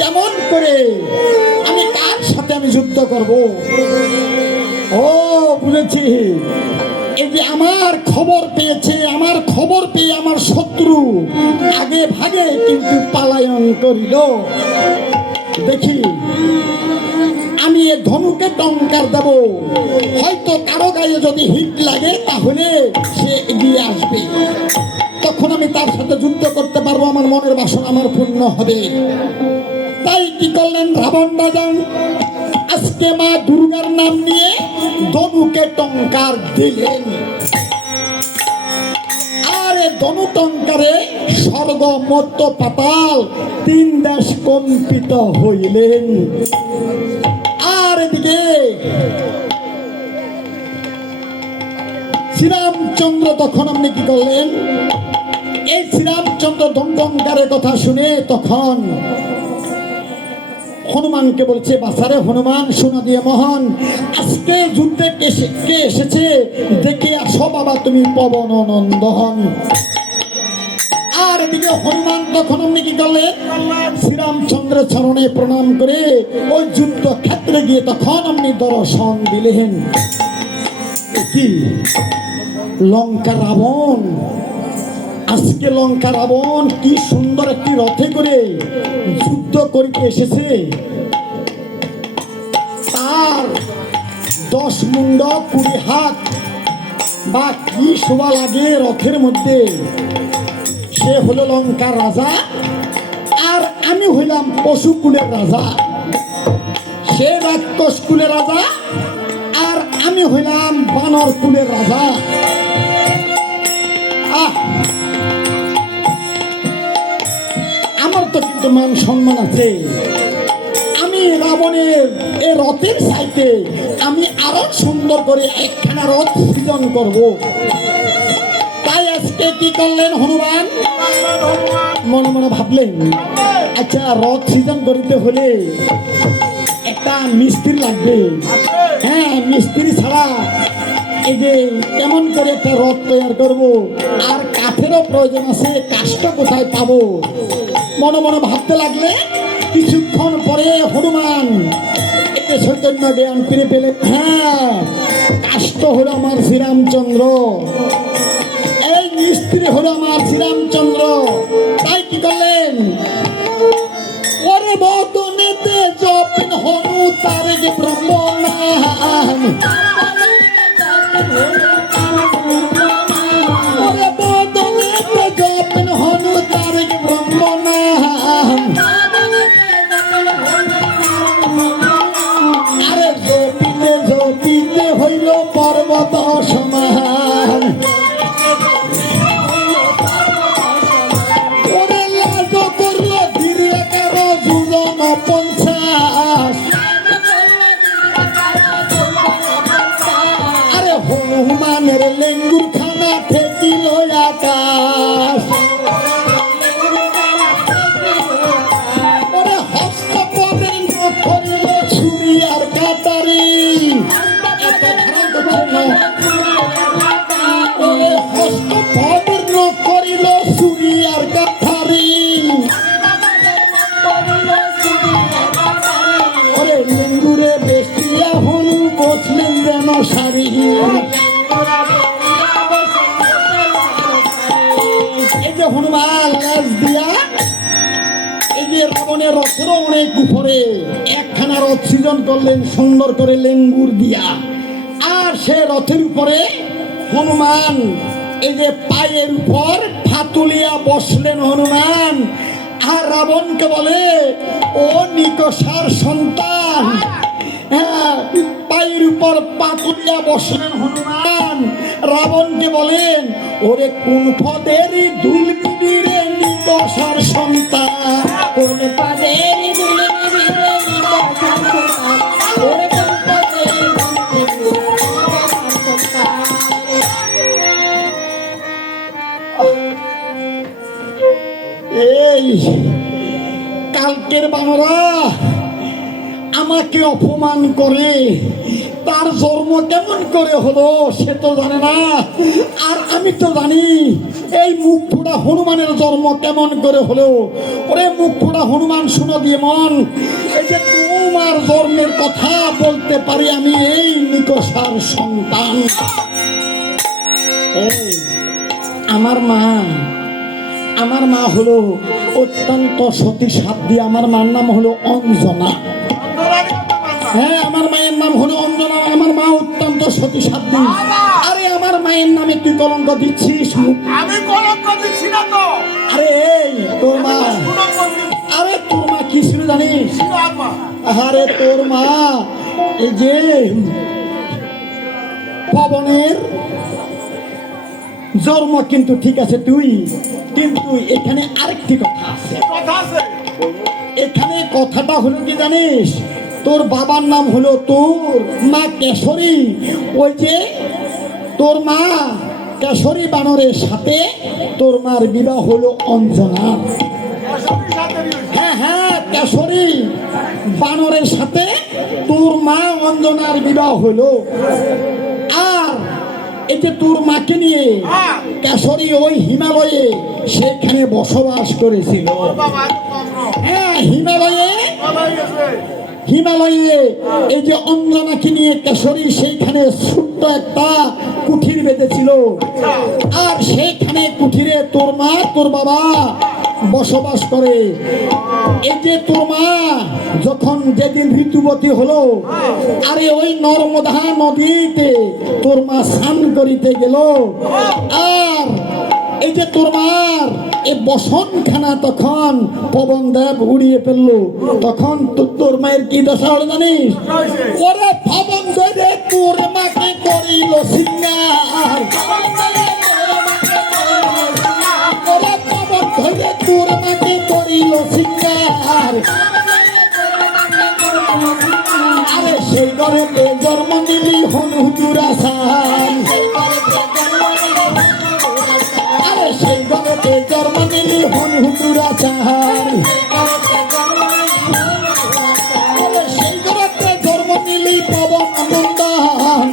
কেমন করে আমি কার সাথে আমি যুদ্ধ করব? ও বুঝেছি, এই যে আমার খবর পেয়েছে, আমার খবর পেয়ে আমার শত্রু আগে ভাগে কিন্তু পালায়ন করিল। দেখি আমি এ ধনুকে টঙ্কার দেব, হয়তো কারো গায়ে যদি হিট লাগে তাহলে সে এগিয়ে আসবে, তখন আমি তার সাথে যুদ্ধ করতে পারবো, আমার মনের বাসনা আমার পূর্ণ হবে। তাই কি করলেন রাবণ রাজা? আজকে মা দুর্গার নাম নিয়ে ধনুকে টঙ্কার দিলেন, আর ধনু টঙ্কারে স্বর্গ মর্ত্য পাতাল তিন দেশ কম্পিত হইলেন। আর এদিকে শ্রীরামচন্দ্র তখন আপনি কি করলেন? এই শ্রীরামচন্দ্র ধনুটঙ্কারের কথা শুনে তখন হনুমানকে বলছে, বাসারে হনুমান, শোনা দিয়ে মহান, আজকে যুদ্ধে কে এসেছে দেখে আসো বাবা তুমি পবন নন্দন। আর এদিকে হনুমান তখন আপনি কি করলেন? শ্রীরামচন্দ্রের চরণে প্রণাম করে ওই যুদ্ধ ক্ষেত্রে গিয়ে তখন আপনি দর্শন দিলেন। কি লঙ্কা রাবণ, আজকে লঙ্কা রাবণ কি সুন্দর একটি রথে করে যুদ্ধ করিতে এসেছে, তার 10 মুন্ড 20 হাত বা কি শোভা লাগে রথের মধ্যে। সে হলো লঙ্কার রাজা, আর আমি হইলাম পশুকুলের রাজা। সে রাক্ষস কুলের রাজা, আর আমি হইলাম বানর কুলের রাজা। আমার তো কিন্তু মান সম্মান আছে, আমি রাবণের এই রথের সাইতে আমি আরো সুন্দর করে একখানা রথ সৃজন করব। তাই আজকে কি করলেন হনুমান? মনে মনে ভাবলেন, আচ্ছা রথ সৃজন করিতে হলে একটা মিস্ত্রি লাগবে। হ্যাঁ, মিস্ত্রি ছাড়া এই যে কেমন করে একটা রথ তৈরি করব, আর কাঠেরও প্রয়োজন আছে, কাঠটা কোথায় পাবো? মনে মনে ভাবতে লাগলে কিছুক্ষণ পরে হনুমান এতে চৈতন্য জ্ঞান ফিরে পেলে। হ্যাঁ, কাষ্ট হলো আমার শ্রীরামচন্দ্র, এই মিস্ত্রি হলো আমার শ্রীরামচন্দ্র। তাই কি করলেন? ওরে বদনেতে জপেন হনু তারে যে ব্রহ্মনাম, ওরে বদনেতে জপেন হনু তারে যে ব্রহ্মনাম, আরে জপিতে জপিতে হইল পর্বত সমান। ওরে লাজ করল ধীর 11 যুজন 50, আরে হনুমানের লেঙ্গুর খানা ঠেকিল আকাশ। ওরে হস্ত পদের নখ করিল ছুরি আর কাটারি, এত খারাপ হচ্ছে না। ওরে হস্ত পদের নখ করিল ছুরি আর কাটারি, ওরে লেঙ্গুরে বেষ্টিয়া হনু বসলেন যেন সারি। এই যে হনুমান লাশ দিয়া এই যে রাবণের রথেরও অনেক উপরে একখানা রথ সৃজন করলেন সুন্দর করে লেঙ্গুর দিয়া, আর সে রথের উপরে হনুমান এই যে পায়ের উপর ফাতুলিয়া বসলেন হনুমান। আর রাবণকে বলে, ও নিকষার সন্তান, হ্যাঁ, পায়ের উপর পাতুলিয়া বসলেন হনুমান। রাবণকে বলেন, ওরে কোন পদেরই দুলবিবি রে নিকষার সন্তান, কোন পদেরই দুলবিবি রে নিকষার সন্তান, ওরে কোন পদেরই দুলবিবি রে নিকষার সন্তান। এই কালকের বানরা আমাকে অপমান করে তার জন্ম কেমন করে হলো সে তো জানে না, আর আমি তো জানি এই মুখ ফোড়া হনুমানের জন্ম কেমন করে হলো। ওরে মুখ ফোড়া হনুমান, শুনো দিয়ে মন, এই যে তোমার জন্মের কথা বলতে পারি আমি এই নিকষার সন্তান। এই আমার মা হলো অত্যন্ত সতী সাধ্বী। আমার মার নাম হলো অঞ্জনা। হ্যাঁ, আমার মায়ের নাম হলো অঞ্জনা। আমার মা অত্যন্ত সতী সাধ্বী। আরে আমার মায়ের নামে তুই কলঙ্ক দিচ্ছিস? আমি কলঙ্ক দিচ্ছি না তো। আরে এই তোর মা, আরে তোর মা কি ছিল জানিস? আরে তোর মা এই যে পবনের জন্ম কিন্তু ঠিক আছে তুই, কিন্তু এখানে আরেকটি কথা আছে। এখানে কথাটা হলো কি জানিস? তোর বাবার নাম হলো তোর মা কেশরী। ওই যে তোর মা কেশরী বানরের সাথে তোর মার বিবাহ হলো অঞ্জনা। হ্যাঁ হ্যাঁ, কেশরী বানরের সাথে তোর মা অঞ্জনার বিবাহ হলো। আর এই যে তোর মাকে নিয়ে কেশরী ওই হিমালয়ে সেখানে বসবাস করেছিল। হ্যাঁ, হিমালয়ে এই যে অঞ্জনাকে নিয়ে কেশরী সেইখানে ছোট্ট একটা কুঠির বেঁধেছিল। আর সেইখানে কুঠিরে তোর মা তোর বাবা বসবাস করে। এই যে তোর মা যখন যেদিন ঋতুবতী হলো, আরে ওই নর্মদা নদীতে তোর মা স্নান করিতে গেল। আর এই যে তোর মার এই বসনখানা তখন পবন দেব উড়িয়ে ফেললো। তখন তোর মায়ের কি দশা হলো জানিস? ওরে পবন দেবে তোর মাকে করিল সিঙ্গার। ওরে পবন ধরে তোর মাকে করিল সিঙ্গার। আরে সেই ঘরেতে জন্ম নিলি হনুজুরা সান। আরে সেই ঘরেতে জন্ম নিলি হনুজুরা সান। আরে সেই ঘরেতে জন্ম নিলি পবন নন্দন।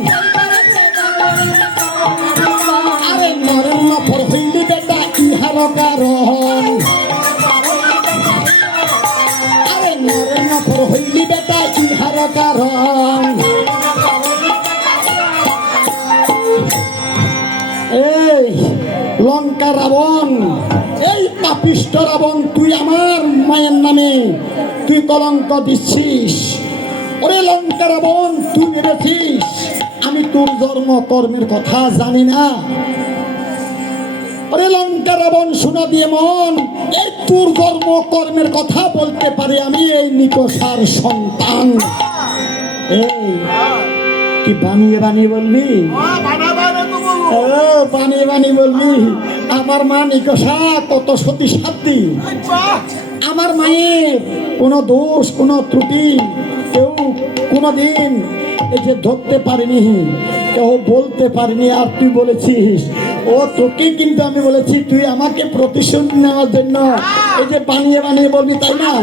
আরে নরেন নফর হইলি বেটা ইহার কারণ। আরে নরেন নফর হইলি বেটা ইহার কারণ। এই লঙ্কা রাবণ, এই পাপিষ্ঠ রাবণ, তুই আমার মায়ের নামে তুই কলঙ্ক দিচ্ছিস। ওরে লঙ্কা রাবণ, তুই ভেবেছিস আমি তোর জন্ম কর্মের কথা জানি না? ওরে লঙ্কা রাবণ, শোনা দিয়ে মন, এই তোর জন্ম কর্মের কথা বলতে পারি আমি এই নিকষার সন্তান। এই কি বানিয়ে বানিয়ে বলবি? বানিয়ে বানিয়ে বলবি? আমার মা নিকষা কত সতী সাধ্বী। আমার মায়ের কোনো দোষ কোনো ত্রুটি কেউ কোনোদিন এই যে ধরতে পারেনি, কেউ বলতে পারেনি। আর তুই বলেছিস ও তোকে, কিন্তু আমি বলেছি তুই আমাকে প্রতিশোধ নেওয়ার জন্য এই যে বানিয়ে বানিয়ে বলবি, তাই না?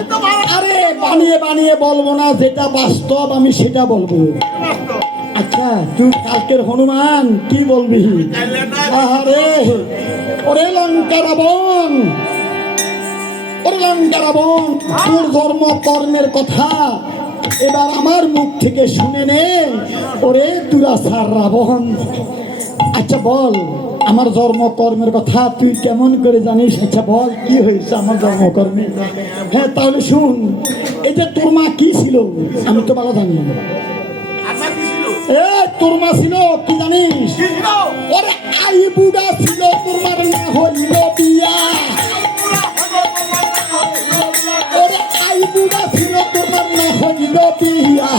আরে বানিয়ে বানিয়ে বলবো না, যেটা বাস্তব আমি সেটা বলবো। আচ্ছা, তুই কালকের হনুমান কি বলবি? আরে ওরে লঙ্কা রাবণ, ওরে লঙ্কা রাবণ, তোর ধর্ম কর্মের কথা এবার আমার মুখ থেকে শুনে নে। ওরে দুরাচার রাবণ, আচ্ছা বল আমার জন্মকর্মের কথা তুই কেমন করে জানিস? আচ্ছা বল কি হয়েছে আমার জন্মকর্মে। হ্যাঁ তাহলে শুন, এই যে তোর মা কি ছিল আমি তো ভালো জানি। তোর মা ছিল কি জানিস? ওরে আই বুড়া ছিল, তোর মার না হইল বিয়া। ওরে আই বুড়া ছিল, তোর মার না হইল বিয়া।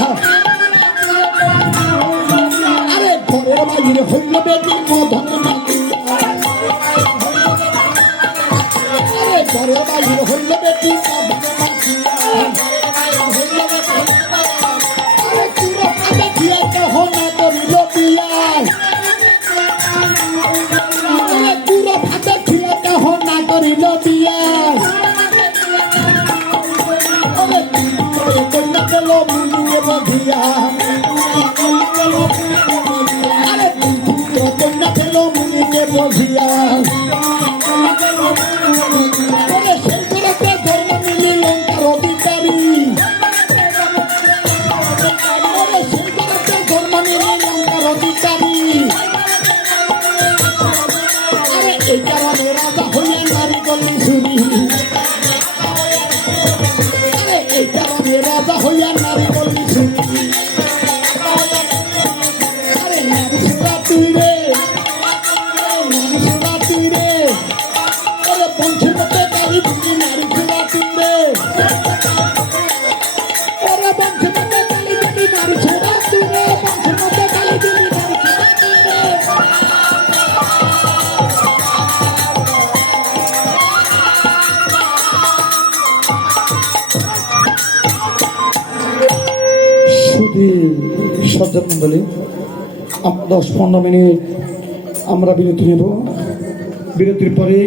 আরে ঘরের বাইরে হইল বেটি মধন মালিয়া। আরে ঘরের বাইরে হইল বেটি মধন মালিয়া। ঘরের আরে কন্যা পেল মুনিকে বসিয়া ওরে সেই করতে ধর্ম মিলি লঙ্কার অধিকারী ওরে সেই করতে ধর্ম মিলি লঙ্কার অধিকারী আরে এই কারণে রাজা হইয়া নারী গলি শুনি আরে এই কারণে রাজা হইয়া নারী গলি শুনি আরে নারী সুরা তীরে নারী সুরা তীরে ওরে পঞ্চমতে কালী তুমি নারী সুরা তীরে ওরে পঞ্চমতে কালী তুমি নারী সুরা তীরে পঞ্চমতে কালী তুমি নারী সুরা তীরে সুধীর সজ্জন মন্ডলী 10-15 মিনিট আমরা বিরতি নেব বিরতির পরে